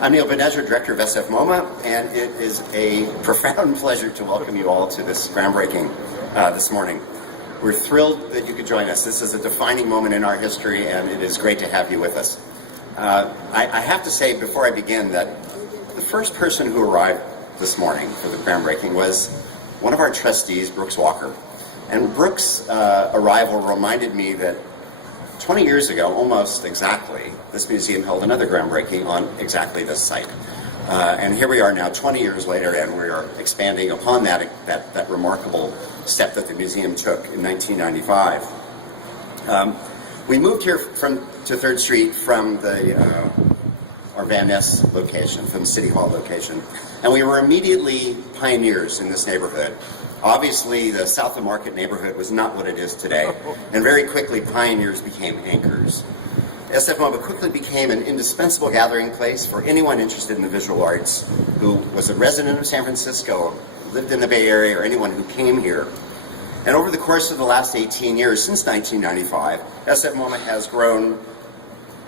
I'm Neil Benezra, Director of SF MoMA, and it is a profound pleasure to welcome you all to this groundbreaking this morning. We're thrilled that you could join us. This is a defining moment in our history, and it is great to have you with us. I have to say before I begin that the first person who arrived this morning for the groundbreaking was one of our trustees, Brooks Walker. And Brooks' arrival reminded me that 20 years ago, almost exactly, this museum held another groundbreaking on exactly this site. And here we are now 20 years later, and we are expanding upon that remarkable step that the museum took in 1995. We moved here to 3rd Street from our Van Ness location, from the City Hall location, and we were immediately pioneers in this neighborhood. Obviously, the South of Market neighborhood was not what it is today, and very quickly pioneers became anchors. SF MoMA quickly became an indispensable gathering place for anyone interested in the visual arts who was a resident of San Francisco, lived in the Bay Area, or anyone who came here. And over the course of the last 18 years, since 1995, SF MoMA has grown,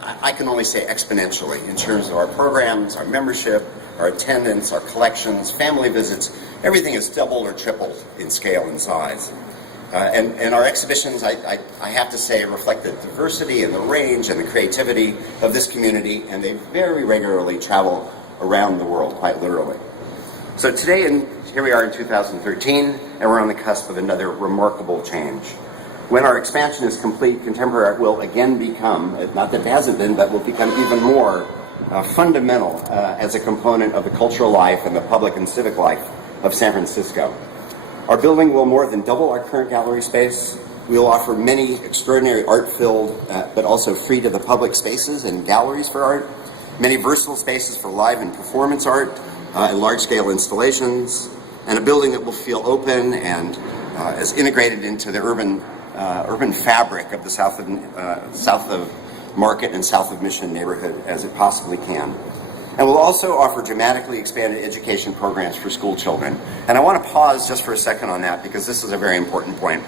I can only say exponentially, in terms of our programs, our membership, our attendance, our collections, family visits. Everything has doubled or tripled in scale and size. And our exhibitions, I have to say, reflect the diversity and the range and the creativity of this community, and they very regularly travel around the world, quite literally. So today, here we are in 2013, and we're on the cusp of another remarkable change. When our expansion is complete, contemporary art will again become, not that it hasn't been, but will become even more fundamental as a component of the cultural life and the public and civic life of San Francisco. Our building will more than double our current gallery space. We will offer many extraordinary art-filled, but also free to the public spaces and galleries for art, many versatile spaces for live and performance art, and large-scale installations, and a building that will feel open and as integrated into the urban fabric of the South of Market and South of Mission neighborhood as it possibly can. And we'll also offer dramatically expanded education programs for school children. And I want to pause just for a second on that because this is a very important point.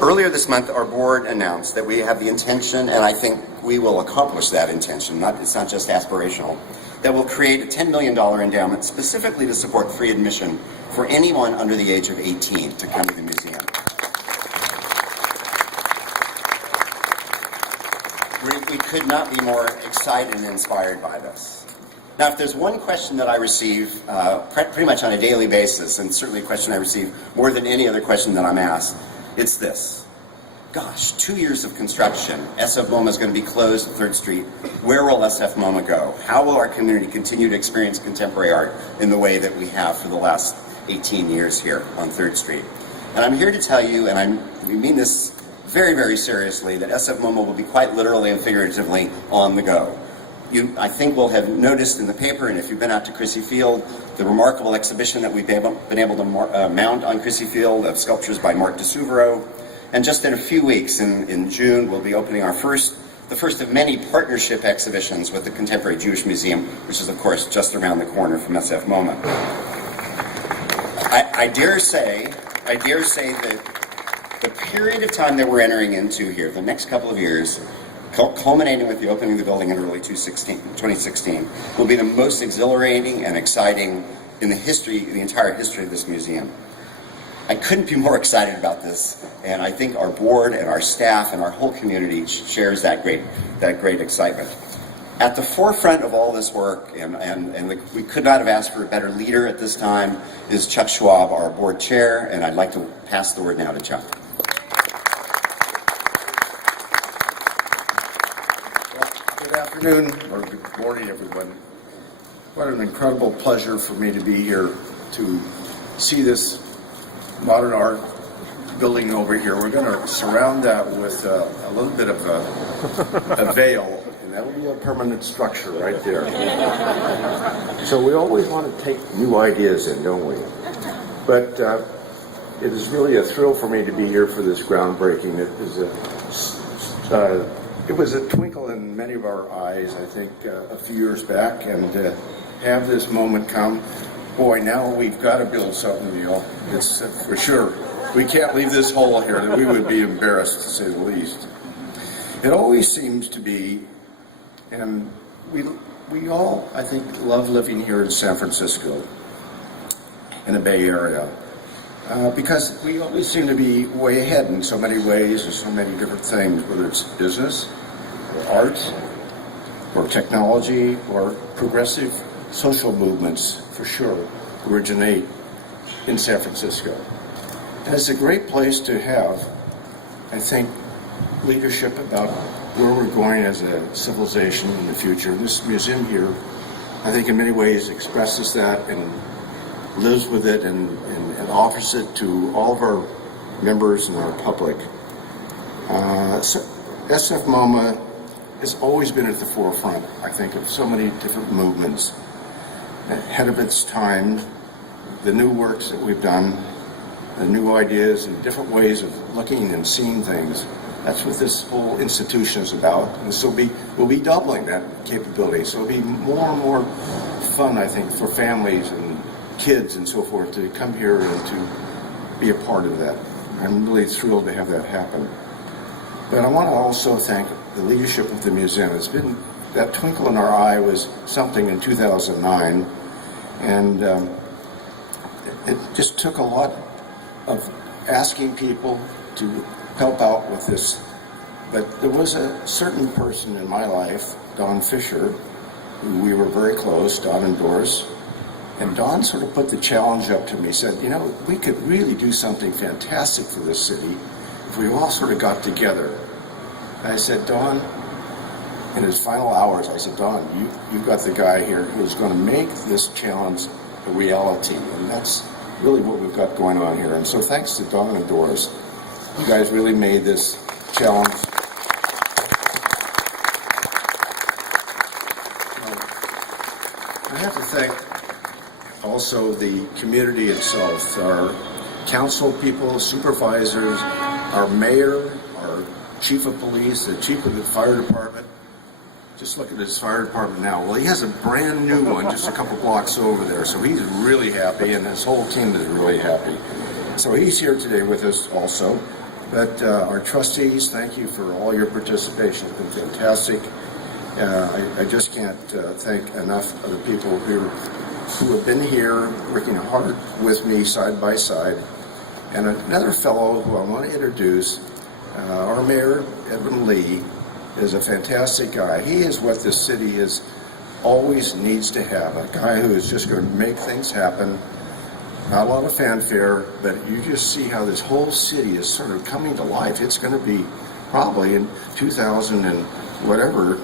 Earlier this month, our board announced that we have the intention, and I think we will accomplish that intention, it's not just aspirational, that we'll create a $10 million endowment specifically to support free admission for anyone under the age of 18 to come to the museum. We could not be more excited and inspired by this. Now, if there's one question that I receive pretty much on a daily basis, and certainly a question I receive more than any other question that I'm asked, it's this. Gosh, 2 years of construction, SF MoMA is going to be closed at 3rd Street. Where will SF MoMA go? How will our community continue to experience contemporary art in the way that we have for the last 18 years here on 3rd Street? And I'm here to tell you, and we mean this very, very seriously, that SF MoMA will be quite literally and figuratively on the go. You, I think, will have noticed in the paper, and if you've been out to Crissy Field, the remarkable exhibition that we've been able to mount on Crissy Field of sculptures by Mark DeSuvero. And just in a few weeks, in June, we'll be opening the first of many partnership exhibitions with the Contemporary Jewish Museum, which is, of course, just around the corner from SF MoMA. I dare say that the period of time that we're entering into here, the next couple of years, culminating with the opening of the building in early 2016, will be the most exhilarating and exciting in the entire history of this museum. I couldn't be more excited about this, and I think our board and our staff and our whole community shares that great excitement. At the forefront of all this work, and we could not have asked for a better leader at this time, is Chuck Schwab, our board chair, and I'd like to pass the word now to Chuck. Good afternoon, or good morning, everyone. What an incredible pleasure for me to be here to see this modern art building over here. We're going to surround that with a little bit of a veil, and that will be a permanent structure right there. So we always want to take new ideas in, don't we? But it is really a thrill for me to be here for this groundbreaking. It was a twinkle in many of our eyes, I think, a few years back, and have this moment come. Boy, now we've got to build something, Neil. It's for sure. We can't leave this hole here. We would be embarrassed, to say the least. It always seems to be, and we all, I think, love living here in San Francisco, in the Bay Area, because we always seem to be way ahead in so many ways and so many different things, whether it's business, or art, or technology, or progressive social movements, for sure, originate in San Francisco. And it's a great place to have, I think, leadership about where we're going as a civilization in the future. And this museum here, I think in many ways expresses that and lives with it and offers it to all of our members and our public. So SF MoMA has always been at the forefront, I think, of so many different movements. Ahead of its time, the new works that we've done, the new ideas and different ways of looking and seeing things. That's what this whole institution is about. And so we'll be doubling that capability. So it'll be more and more fun, I think, for families and kids and so forth to come here and to be a part of that. I'm really thrilled to have that happen. But I want to also thank the leadership of the museum. It's been, that twinkle in our eye was something in 2009. And it just took a lot of asking people to help out with this. But there was a certain person in my life, Don Fisher, who we were very close, Don and Doris. And Don sort of put the challenge up to me, said, you know, we could really do something fantastic for this city if we all sort of got together. And I said, Don, in his final hours, I said, Don, you've got the guy here who's going to make this challenge a reality. And that's really what we've got going on here. And so thanks to Don and Doris. You guys really made this challenge. I have to thank also the community itself, our council people, supervisors, our mayor, our chief of police, the chief of the fire department. Just look at his fire department now. Well, he has a brand new one just a couple blocks over there, so he's really happy, and his whole team is really happy. So he's here today with us also. But our trustees, thank you for all your participation. It's been fantastic. I just can't thank enough of the people who have been here working hard with me side by side. And another fellow who I want to introduce, our mayor, Edwin Lee, is a fantastic guy. He is what this city always needs to have, a guy who is just going to make things happen. Not a lot of fanfare, but you just see how this whole city is sort of coming to life. It's going to be probably in 2000 and whatever,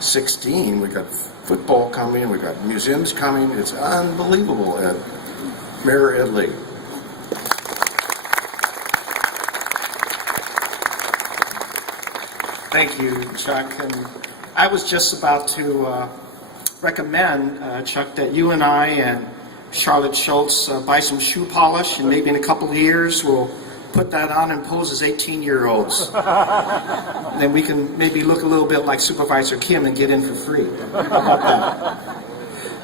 16, we got football coming, we got museums coming. It's unbelievable, Ed. Mayor Ed Lee. Thank you, Chuck. And I was just about to recommend, Chuck, that you and I and Charlotte Schultz buy some shoe polish, and maybe in a couple of years we'll put that on and pose as 18-year-olds. And then we can maybe look a little bit like Supervisor Kim and get in for free. How about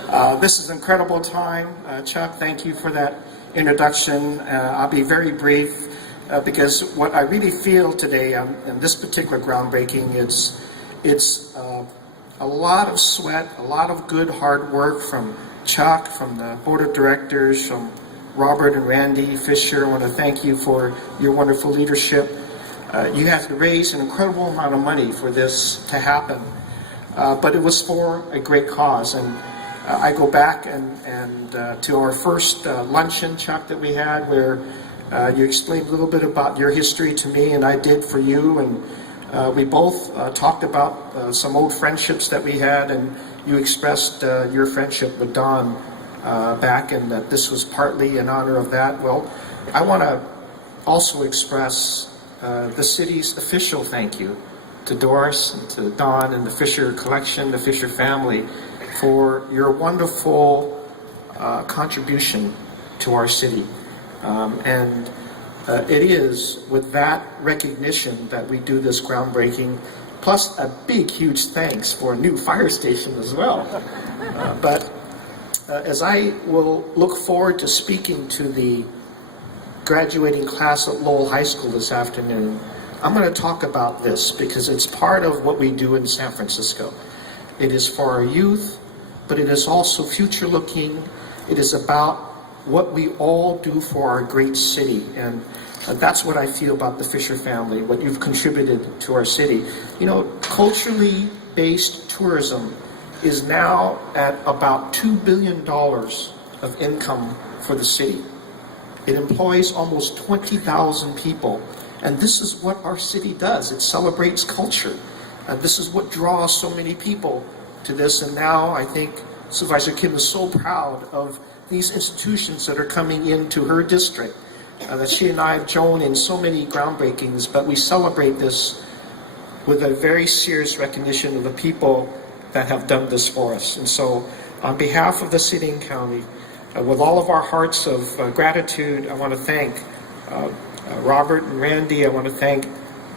that? This is an incredible time. Chuck, thank you for that introduction. I'll be very brief because what I really feel today in this particular groundbreaking, it's a lot of sweat, a lot of good hard work from Chuck, from the board of directors, from Robert and Randy Fisher. I want to thank you for your wonderful leadership. You have to raise an incredible amount of money for this to happen, but it was for a great cause. And I go back and to our first luncheon, Chuck, that we had, where you explained a little bit about your history to me, and I did for you, and we both talked about some old friendships that we had, and you expressed your friendship with Don back, and that this was partly in honor of that. Well, I want to also express the city's official thank you to Doris and to Don and the Fisher Collection, the Fisher family, for your wonderful contribution to our city. And it is with that recognition that we do this groundbreaking, plus a big, huge thanks for a new fire station as well. But as I will look forward to speaking to the graduating class at Lowell High School this afternoon, I'm going to talk about this because it's part of what we do in San Francisco. It is for our youth, but it is also future-looking. It is about what we all do for our great city. And that's what I feel about the Fisher family, what you've contributed to our city. You know, culturally based tourism is now at about $2 billion of income for the city. It employs almost 20,000 people. And this is what our city does. It celebrates culture. And this is what draws so many people to this. And now I think Supervisor Kim is so proud of these institutions that are coming into her district, that she and I have joined in so many groundbreakings, but we celebrate this with a very serious recognition of the people that have done this for us. And so on behalf of the city and county, with all of our hearts of gratitude, I want to thank Robert and Randy. I want to thank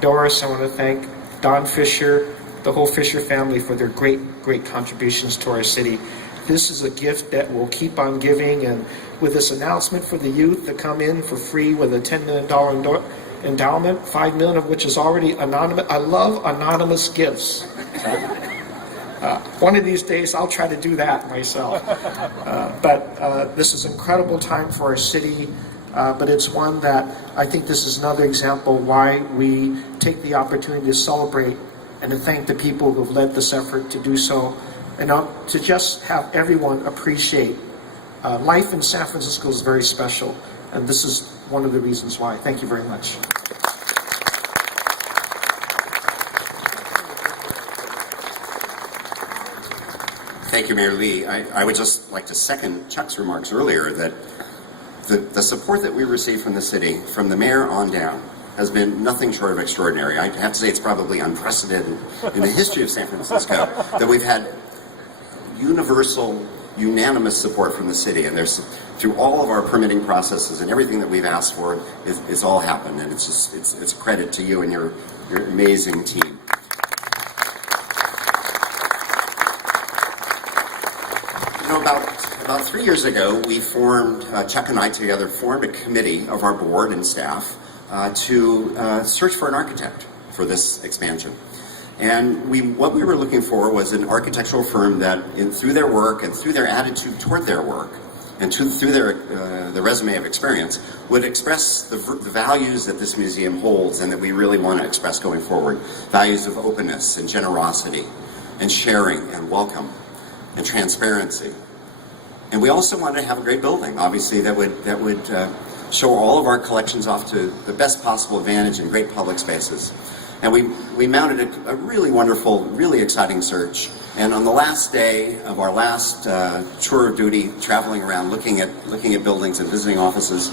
Doris. I want to thank Don Fisher, the whole Fisher family, for their great, great contributions to our city. This is a gift that will keep on giving, and with this announcement for the youth to come in for free with a $10 million endowment, $5 million of which is already anonymous. I love anonymous gifts. One of these days I'll try to do that myself. But this is an incredible time for our city, but it's one that I think this is another example why we take the opportunity to celebrate and to thank the people who have led this effort to do so, and to just have everyone appreciate life in San Francisco is very special, and this is one of the reasons why. Thank you very much. Thank you, Mayor Lee. I would just like to second Chuck's remarks earlier that the support that we receive from the city, from the mayor on down, has been nothing short of extraordinary. I have to say it's probably unprecedented in the history of San Francisco that we've had universal, unanimous support from the city, and there's through all of our permitting processes and everything that we've asked for is all happened, and it's a credit to you and your amazing team. You know, about 3 years ago, we formed, Chuck and I together formed a committee of our board and staff to search for an architect for this expansion. And what we were looking for was an architectural firm that, through their work and through their attitude toward their work, and through the resume of experience, would express the values that this museum holds and that we really want to express going forward. Values of openness and generosity and sharing and welcome and transparency. And we also wanted to have a great building, obviously, that would show all of our collections off to the best possible advantage in great public spaces. And we mounted a really wonderful, really exciting search. And on the last day of our last tour of duty, traveling around looking at buildings and visiting offices,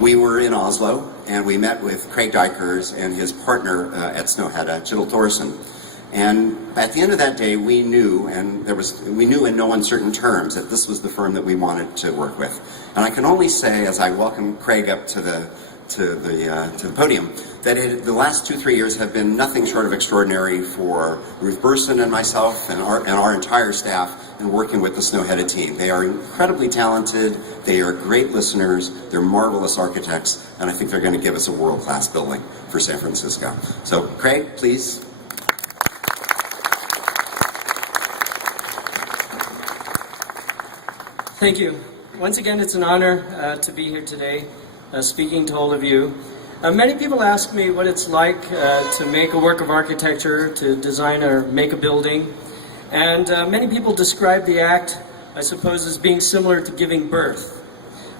we were in Oslo, and we met with Craig Dykers and his partner at Snøhetta, Kjetil Thorsen. And at the end of that day, we knew in no uncertain terms that this was the firm that we wanted to work with. And I can only say, as I welcome Craig up to the podium, that the last 2-3 years have been nothing short of extraordinary for Ruth Burson and myself and our entire staff in working with the Snøhetta team. They are incredibly talented, they are great listeners, they're marvelous architects, and I think they're going to give us a world-class building for San Francisco. So, Craig, please. Thank you. Once again, it's an honor to be here today, speaking to all of you. Many people ask me what it's like to make a work of architecture, to design or make a building. And many people describe the act, I suppose, as being similar to giving birth.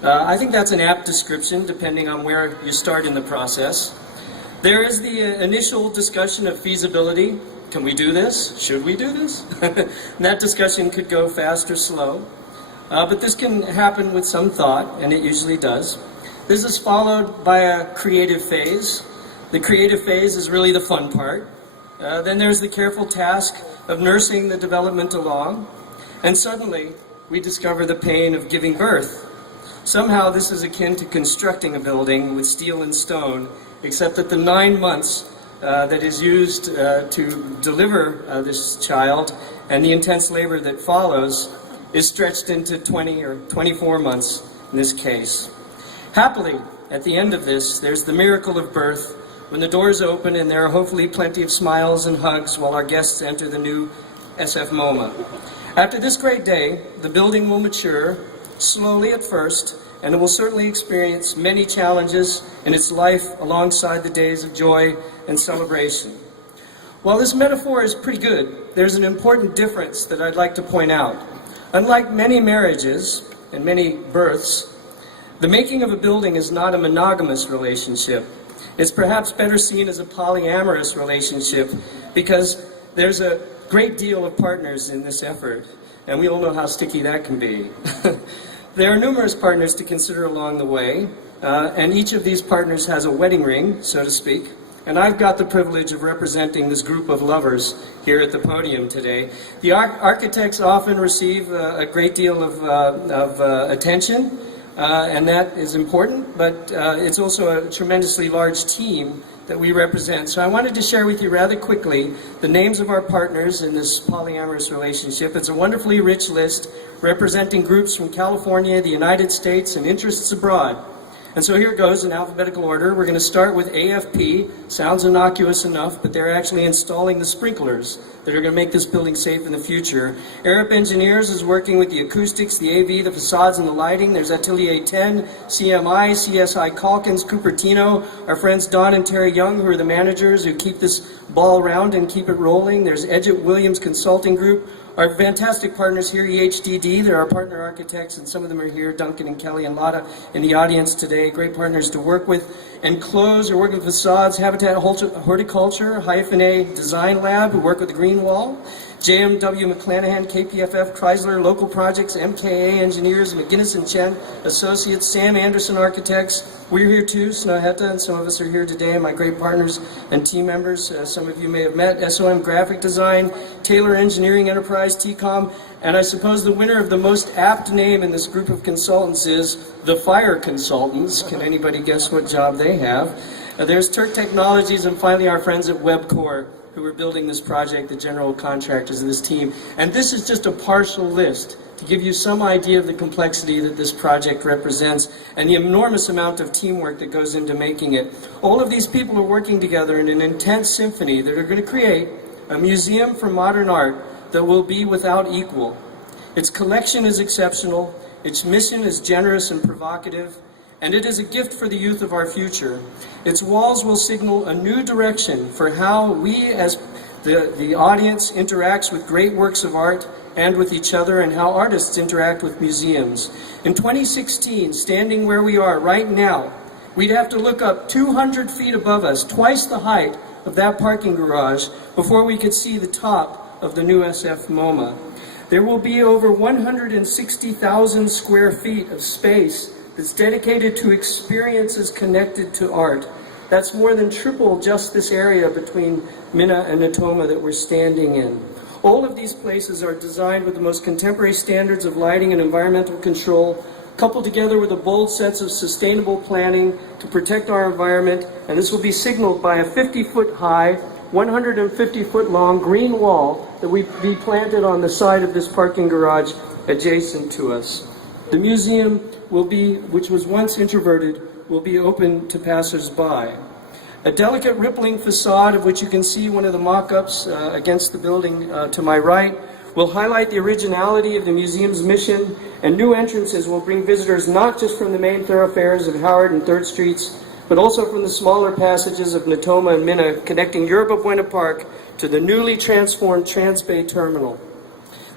I think that's an apt description, depending on where you start in the process. There is the initial discussion of feasibility. Can we do this? Should we do this? And that discussion could go fast or slow. But this can happen with some thought, and it usually does. This is followed by a creative phase. The creative phase is really the fun part. Then there's the careful task of nursing the development along. And suddenly, we discover the pain of giving birth. Somehow this is akin to constructing a building with steel and stone, except that the 9 months that is used to deliver this child and the intense labor that follows is stretched into 20 or 24 months in this case. Happily, at the end of this, there's the miracle of birth, when the doors open and there are hopefully plenty of smiles and hugs while our guests enter the new SF MoMA. After this great day, the building will mature, slowly at first, and it will certainly experience many challenges in its life alongside the days of joy and celebration. While this metaphor is pretty good, there's an important difference that I'd like to point out. Unlike many marriages and many births, the making of a building is not a monogamous relationship. It's perhaps better seen as a polyamorous relationship because there's a great deal of partners in this effort, and we all know how sticky that can be. There are numerous partners to consider along the way, and each of these partners has a wedding ring, so to speak, and I've got the privilege of representing this group of lovers here at the podium today. The architects often receive a great deal of attention, and that is important, but it's also a tremendously large team that we represent. So I wanted to share with you rather quickly the names of our partners in this polyamorous relationship. It's a wonderfully rich list representing groups from California, the United States, and interests abroad. And so here it goes in alphabetical order. We're going to start with AFP. Sounds innocuous enough, but they're actually installing the sprinklers that are going to make this building safe in the future. Arup Engineers is working with the acoustics, the AV, the facades, and the lighting. There's Atelier 10, CMI, CSI Calkins, Cupertino, our friends Don and Terry Young, who are the managers who keep this ball round and keep it rolling. There's Edgett Williams Consulting Group. Our fantastic partners here, EHDD, they're our partner architects, and some of them are here, Duncan and Kelly and Lotta in the audience today, great partners to work with. And Close, who work with facades, Habitat Horticulture, -A Design Lab, who work with the Green Wall, JMW McClanahan, KPFF, Chrysler, Local Projects, MKA Engineers, McGinnis and Chen Associates, Sam Anderson Architects. We're here too, Snaheta, and some of us are here today, my great partners and team members. Some of you may have met, SOM Graphic Design, Taylor Engineering Enterprise, TCOM, and I suppose the winner of the most apt name in this group of consultants is the Fire Consultants. Can anybody guess what job they have? There's Turk Technologies, and finally our friends at WebCore, who are building this project, the general contractors of this team. And this is just a partial list to give you some idea of the complexity that this project represents and the enormous amount of teamwork that goes into making it. All of these people are working together in an intense symphony that are going to create a museum for modern art that will be without equal. Its collection is exceptional, its mission is generous and provocative, and it is a gift for the youth of our future. Its walls will signal a new direction for how we as the audience interacts with great works of art and with each other, and how artists interact with museums. In 2016, standing where we are right now, we'd have to look up 200 feet above us, twice the height of that parking garage, before we could see the top of the new SF MoMA. There will be over 160,000 square feet of space that's dedicated to experiences connected to art. That's more than triple just this area between Minna and Natoma that we're standing in. All of these places are designed with the most contemporary standards of lighting and environmental control, coupled together with a bold sense of sustainable planning to protect our environment, and this will be signaled by a 50-foot high, 150-foot long green wall that will be planted on the side of this parking garage adjacent to us. The museum will be, which was once introverted, will be open to passers-by. A delicate rippling facade, of which you can see one of the mock-ups against the building to my right, will highlight the originality of the museum's mission, and new entrances will bring visitors not just from the main thoroughfares of Howard and 3rd Streets, but also from the smaller passages of Natoma and Minna, connecting Yerba Buena Park to the newly transformed Transbay Terminal.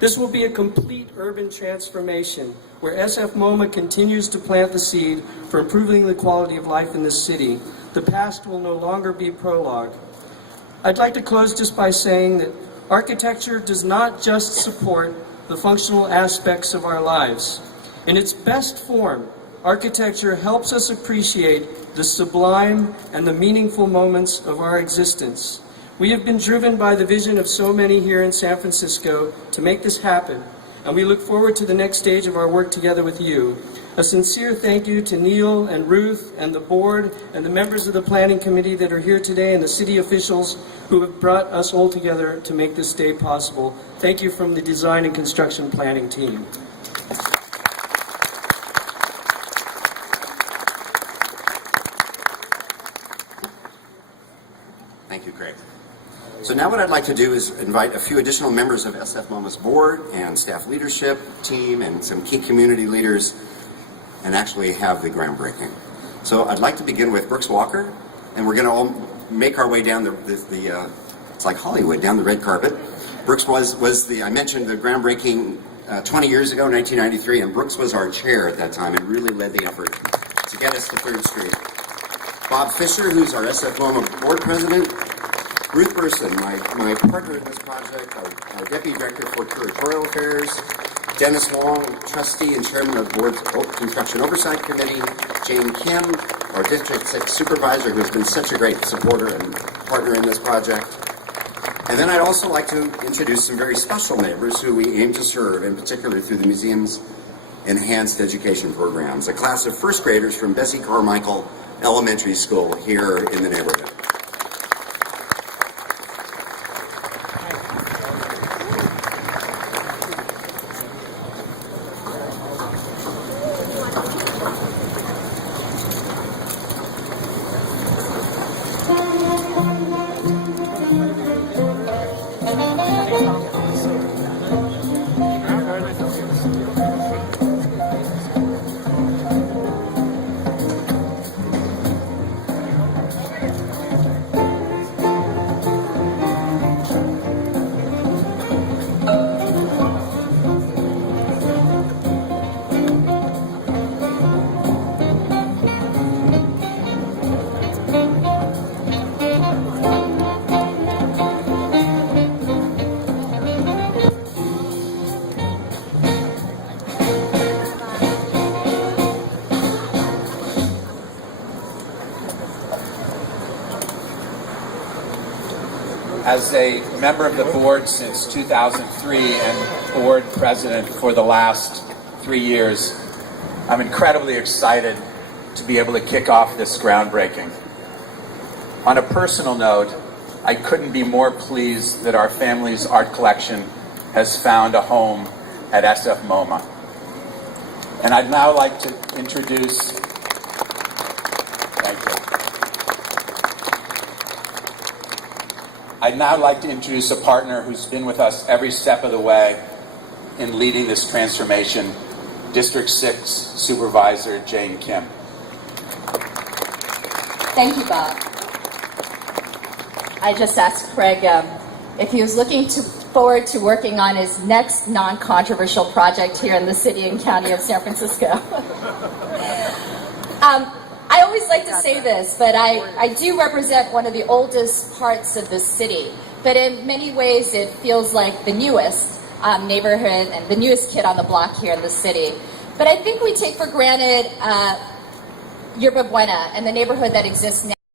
This will be a complete urban transformation, where SF MoMA continues to plant the seed for improving the quality of life in this city. The past will no longer be prologue. I'd like to close just by saying that architecture does not just support the functional aspects of our lives. In its best form, architecture helps us appreciate the sublime and the meaningful moments of our existence. We have been driven by the vision of so many here in San Francisco to make this happen, and we look forward to the next stage of our work together with you. A sincere thank you to Neil and Ruth and the board and the members of the planning committee that are here today, and the city officials who have brought us all together to make this day possible. Thank you from the design and construction planning team. Thank you, Greg. So now what I'd like to do is invite a few additional members of SF MoMA's board and staff leadership team and some key community leaders and actually have the groundbreaking. So I'd like to begin with Brooks Walker, and we're going to all make our way down it's like Hollywood, down the red carpet. Brooks was I mentioned the groundbreaking 20 years ago, 1993, and Brooks was our chair at that time and really led the effort to get us to 3rd Street. Bob Fisher, who's our SF MoMA board president. Ruth Burson, my partner in this project, our deputy director for curatorial affairs. Dennis Wong, trustee and chairman of the board's construction oversight committee. Jane Kim, our district 6 supervisor, who's been such a great supporter and partner in this project. And then I'd also like to introduce some very special neighbors who we aim to serve, in particular through the museum's enhanced education programs. A class of 1st graders from Bessie Carmichael Elementary School here in the neighborhood. As a member of the board since 2003 and board president for the last 3 years, I'm incredibly excited to be able to kick off this groundbreaking. On a personal note, I couldn't be more pleased that our family's art collection has found a home at SF MoMA. And I'd now like to introduce, thank you. I'd now like to introduce a partner who's been with us every step of the way in leading this transformation, District 6 Supervisor Jane Kim. Thank you, Bob. I just asked Craig if he was looking forward to working on his next non-controversial project here in the city and county of San Francisco. I always like to say this, but I do represent one of the oldest parts of the city. But in many ways, it feels like the newest neighborhood and the newest kid on the block here in the city. But I think we take for granted Yerba Buena and the neighborhood that exists now.